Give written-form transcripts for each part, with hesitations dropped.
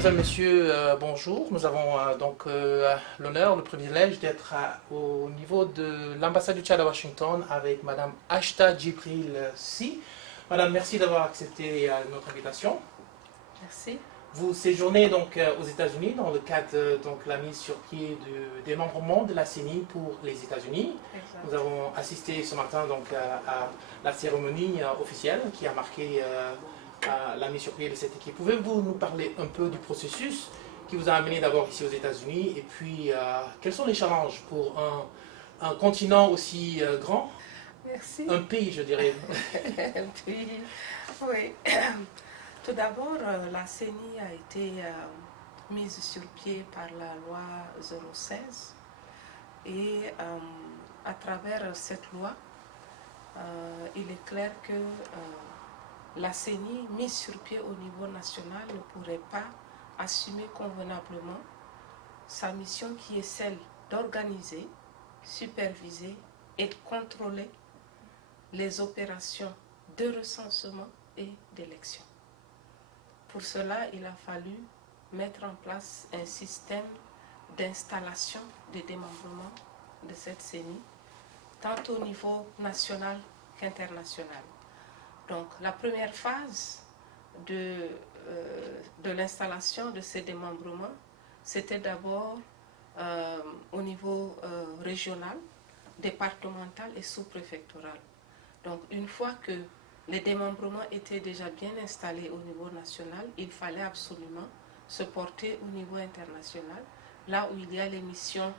Mesdames, Messieurs, bonjour. Nous avons l'honneur, le privilège d'être au niveau de l'ambassade du Tchad à Washington avec Madame Ashta Djibril Si. Madame, merci d'avoir accepté notre invitation. Merci. Vous séjournez aux États-Unis dans le cadre de la mise sur pied du démembrement de la CENI pour les États-Unis. Nous avons assisté ce matin à la cérémonie officielle qui a marqué la mise sur pied de cette équipe. Pouvez-vous nous parler un peu du processus qui vous a amené d'abord ici aux États-Unis et puis quels sont les challenges pour un continent aussi grand? Merci. Un pays, je dirais. Un pays, oui. Tout d'abord, la CENI a été mise sur pied par la loi 016 et à travers cette loi, il est clair que la CENI mise sur pied au niveau national ne pourrait pas assumer convenablement sa mission qui est celle d'organiser, superviser et de contrôler les opérations de recensement et d'élection. Pour cela, il a fallu mettre en place un système d'installation de démembrement de cette CENI, tant au niveau national qu'international. Donc, la première phase de l'installation de ces démembrements, c'était d'abord au niveau régional, départemental et sous-préfectoral. Donc, une fois que les démembrements étaient déjà bien installés au niveau national, il fallait absolument se porter au niveau international, là où il y a les missions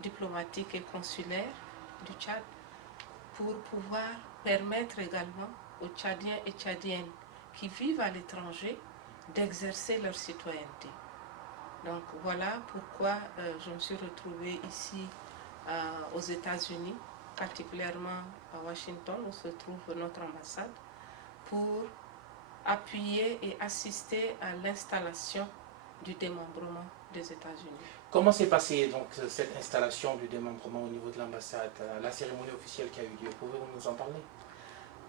diplomatiques et consulaires du Tchad, pour pouvoir permettre également aux Tchadiens et Tchadiennes qui vivent à l'étranger d'exercer leur citoyenneté. Donc voilà pourquoi je me suis retrouvée ici aux États-Unis, particulièrement à Washington, où se trouve notre ambassade, pour appuyer et assister à l'installation du démembrement des États-Unis. Comment s'est passée cette installation du démembrement au niveau de l'ambassade, la cérémonie officielle qui a eu lieu? Pouvez-vous nous en parler?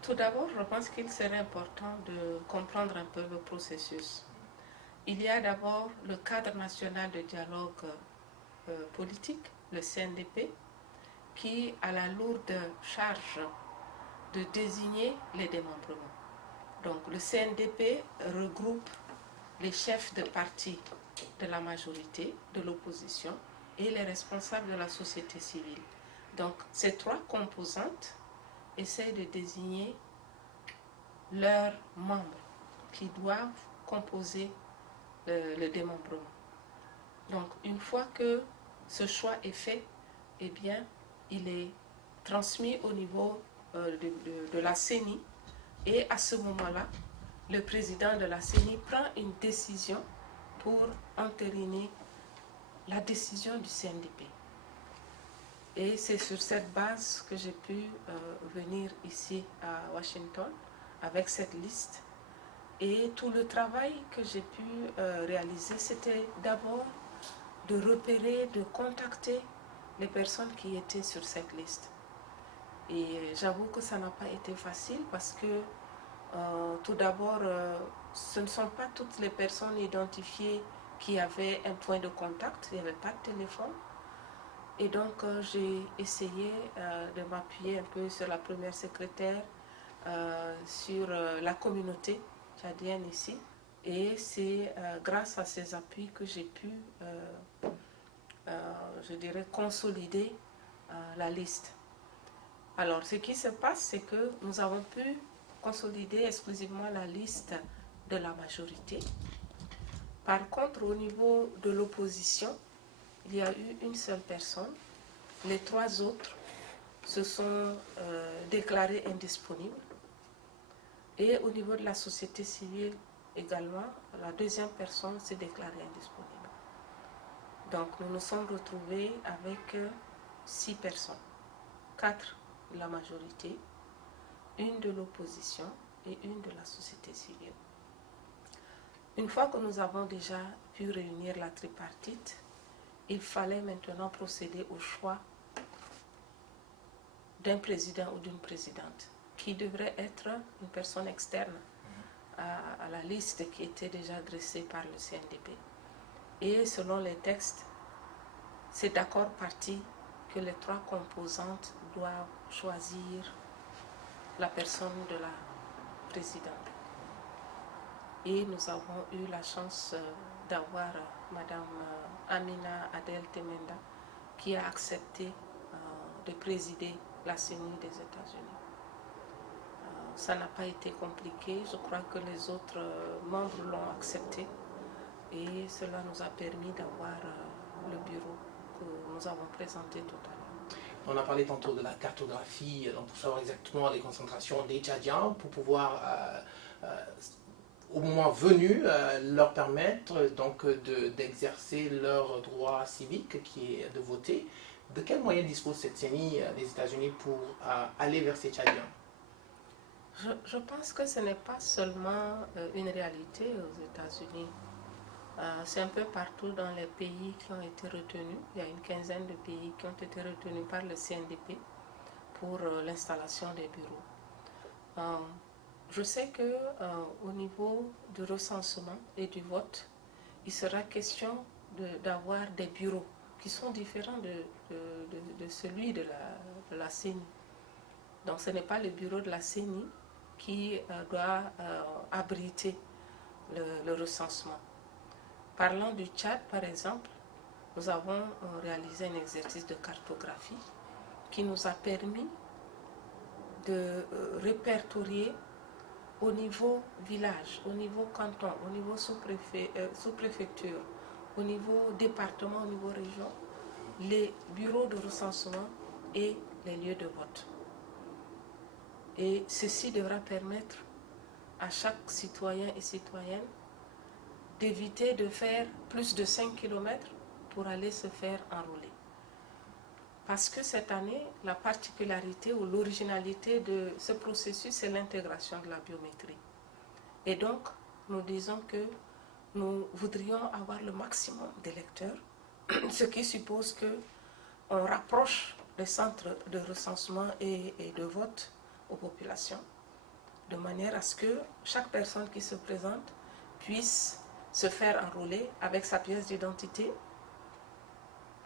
Tout d'abord, je pense qu'il serait important de comprendre un peu le processus. Il y a d'abord le cadre national de dialogue politique, le CNDP, qui a la lourde charge de désigner les démembrements. Donc le CNDP regroupe les chefs de parti de la majorité, de l'opposition et les responsables de la société civile. Donc ces trois composantes essayent de désigner leurs membres qui doivent composer le démembrement. Donc une fois que ce choix est fait, eh bien, il est transmis au niveau de la CENI et à ce moment-là, le président de la CENI prend une décision pour entériner la décision du CNDP. Et c'est sur cette base que j'ai pu venir ici à Washington avec cette liste. Et tout le travail que j'ai pu réaliser, c'était d'abord de repérer, de contacter les personnes qui étaient sur cette liste. Et j'avoue que ça n'a pas été facile parce que tout d'abord, ce ne sont pas toutes les personnes identifiées qui avaient un point de contact, il n'y avait pas de téléphone. Et donc j'ai essayé de m'appuyer un peu sur la première secrétaire, sur la communauté tchadienne ici. Et c'est grâce à ces appuis que j'ai pu, je dirais, consolider la liste. Alors, ce qui se passe, c'est que nous avons pu consolider exclusivement la liste de la majorité. Par contre, au niveau de l'opposition, il y a eu une seule personne. Les trois autres se sont déclarés indisponibles. Et au niveau de la société civile également, la deuxième personne s'est déclarée indisponible. Donc, nous nous sommes retrouvés avec 6 personnes. 4 de la majorité, une de l'opposition et une de la société civile. Une fois que nous avons déjà pu réunir la tripartite, il fallait maintenant procéder au choix d'un président ou d'une présidente qui devrait être une personne externe à la liste qui était déjà dressée par le CNDP. Et selon les textes, c'est d'accord parti que les 3 composantes doivent choisir la personne de la présidente. Et nous avons eu la chance d'avoir Madame Amina Adel Temenda qui a accepté de présider la CENI des États-Unis. Ça n'a pas été compliqué, je crois que les autres membres l'ont accepté et cela nous a permis d'avoir le bureau que nous avons présenté tout à l'heure. On a parlé tantôt de la cartographie, donc pour savoir exactement les concentrations des Tchadiens, pour pouvoir, au moment venu, leur permettre donc d'exercer leur droit civique qui est de voter. De quels moyens dispose cette CENI des États-Unis pour aller vers ces Tchadiens? Je pense que ce n'est pas seulement une réalité aux États-Unis. C'est un peu partout dans les pays qui ont été retenus. Il y a une quinzaine de pays qui ont été retenus par le CNDP pour l'installation des bureaux. Je sais qu'au niveau du recensement et du vote, il sera question d'avoir des bureaux qui sont différents de celui de la CENI. Donc ce n'est pas le bureau de la CENI qui doit abriter le recensement. Parlant du Tchad, par exemple, nous avons réalisé un exercice de cartographie qui nous a permis de répertorier au niveau village, au niveau canton, au niveau sous-préfecture, au niveau département, au niveau région, les bureaux de recensement et les lieux de vote. Et ceci devra permettre à chaque citoyen et citoyenne d'éviter de faire plus de 5 km pour aller se faire enrôler. Parce que cette année, la particularité ou l'originalité de ce processus, c'est l'intégration de la biométrie. Et donc, nous disons que nous voudrions avoir le maximum d'électeurs, ce qui suppose qu'on rapproche les centres de recensement et de vote aux populations, de manière à ce que chaque personne qui se présente puisse se faire enrôler avec sa pièce d'identité,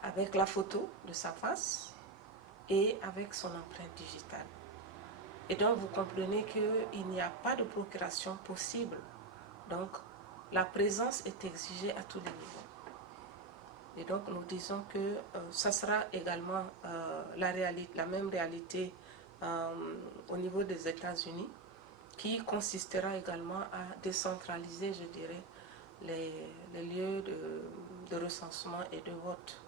avec la photo de sa face et avec son empreinte digitale. Et donc vous comprenez qu'il n'y a pas de procuration possible. Donc la présence est exigée à tous les niveaux. Et donc nous disons que ça sera également la même réalité au niveau des États-Unis, qui consistera également à décentraliser, je dirais, les lieux de recensement et de vote.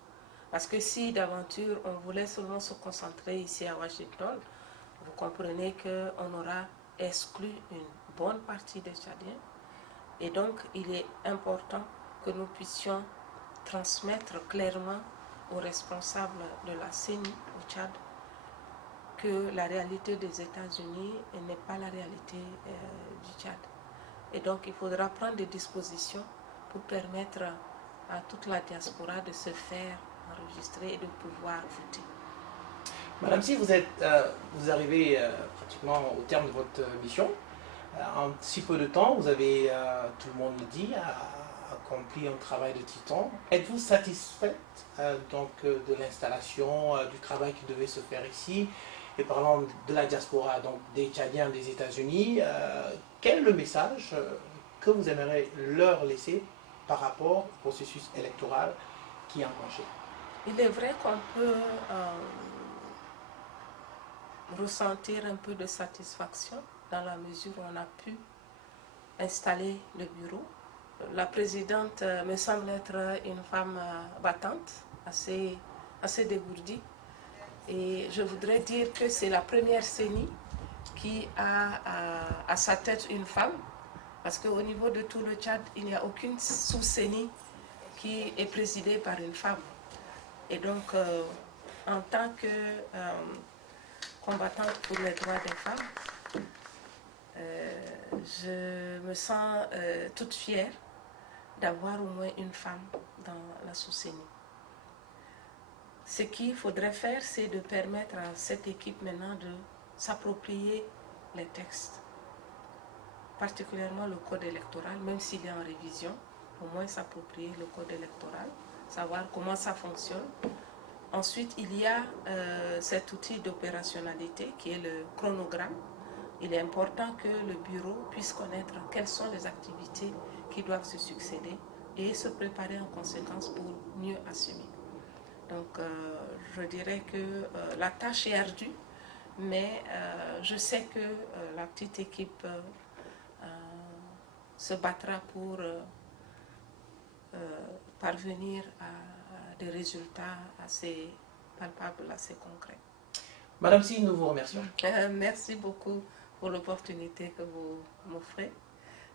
Parce que si d'aventure on voulait seulement se concentrer ici à Washington, vous comprenez qu'on aura exclu une bonne partie des Tchadiens. Et donc il est important que nous puissions transmettre clairement aux responsables de la CENI au Tchad que la réalité des États-Unis n'est pas la réalité du Tchad. Et donc il faudra prendre des dispositions pour permettre à toute la diaspora de se faire enregistrer et de pouvoir voter. Madame, si vous arrivez pratiquement au terme de votre mission, en si peu de temps, vous avez, tout le monde le dit, accompli un travail de titan. Êtes-vous satisfaite de l'installation, du travail qui devait se faire ici? Et parlant de la diaspora, donc des Tchadiens des États-Unis, quel est le message que vous aimeriez leur laisser par rapport au processus électoral qui est enclenché? Il est vrai qu'on peut ressentir un peu de satisfaction dans la mesure où on a pu installer le bureau. La présidente me semble être une femme battante, assez dégourdie. Et je voudrais dire que c'est la première CENI qui a à sa tête une femme, parce qu'au niveau de tout le Tchad, il n'y a aucune sous-CENI qui est présidée par une femme. Et donc, en tant que combattante pour les droits des femmes, je me sens toute fière d'avoir au moins une femme dans la sous-CENI. Ce qu'il faudrait faire, c'est de permettre à cette équipe maintenant de s'approprier les textes, particulièrement le code électoral, même s'il est en révision. au moins s'approprier le code électoral, savoir comment ça fonctionne. Ensuite, il y a cet outil d'opérationnalité qui est le chronogramme. Il est important que le bureau puisse connaître quelles sont les activités qui doivent se succéder et se préparer en conséquence pour mieux assumer. Donc, je dirais que la tâche est ardue, mais je sais que la petite équipe se battra pour parvenir à des résultats assez palpables, assez concrets. Madame Si, nous vous remercions. Merci beaucoup pour l'opportunité que vous m'offrez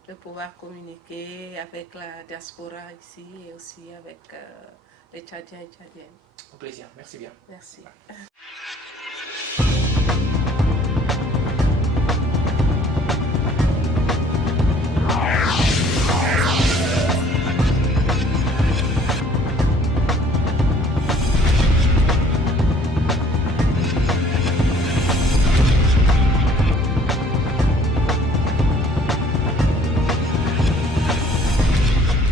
de pouvoir communiquer avec la diaspora ici et aussi avec les Tchadiens et Tchadiennes. Au plaisir, merci bien. Merci.